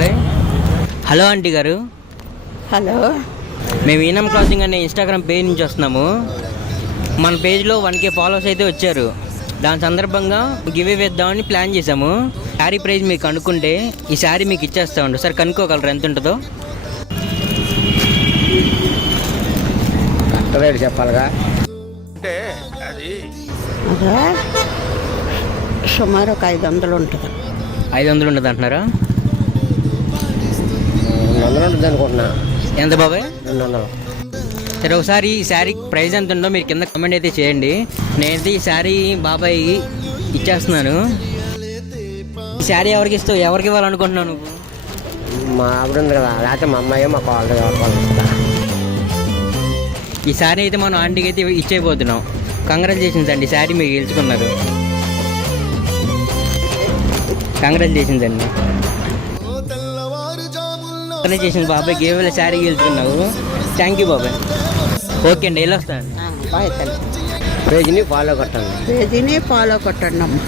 బాబాయ్. Hello aunty గారు. Hello. మేము ఈనం క్లాసింగ్ అనే ఇన్స్టాగ్రామ్ పేజ్ నుంచి వస్తున్నాము. మన పేజ్లో 1K ఫాలోవర్స్ అయితే వచ్చారు. దాని సందర్భంగా గివ్ అవే ఇద్దామని ప్లాన్ చేసాము. శారీ ప్రైస్ మీకు కనుక్కుంటే ఈ శారీ మీకు ఇచ్చేస్తామండి. సార్ కనుక్కోగలరు ఎంత ఉంటుందో? రేటు చెప్పాలిగా అదే సుమారు ఒక 500 ఉంటుంది. 500 ఉంటుంది అంటున్నారా? 200 ఉంటుంది అనుకుంటున్నా. ఎంత బాబాయ్? 200. సరే, ఒకసారి ఈ శారీ ప్రైస్ ఎంత ఉందో మీరు కింద కమెంట్ అయితే చేయండి. నేనైతే ఈ శారీ బాబాయ్ ఇచ్చేస్తున్నాను. ఈ శారీ ఎవరికి ఇస్తావు? ఎవరికి ఇవ్వాలనుకుంటున్నావు నువ్వు? మా ఆవిడ ఉంది కదా, లేకపోతే మా అమ్మాయి మా కాళ్ళు ఇస్తా. ఈ శారీ అయితే మనం ఆంటీకి అయితే ఇచ్చేయబోతున్నాం. కంగ్రాచులేషన్స్ అండి, శారీ మీరు గెలుచుకున్నారు. కంగ్రాచులేషన్స్ అండి. కంగ్రాచులేషన్స్ బాబాయ్, గేవెల శారీ గెలుచుకున్నావు. థ్యాంక్ యూ బాబాయ్. ఓకే అండి, వెళ్ళొస్తాను. బాయ్ తల్లి. పేజీని ఫాలో కొట్టండి. పేజీని ఫాలో కొట్టండి అమ్మ.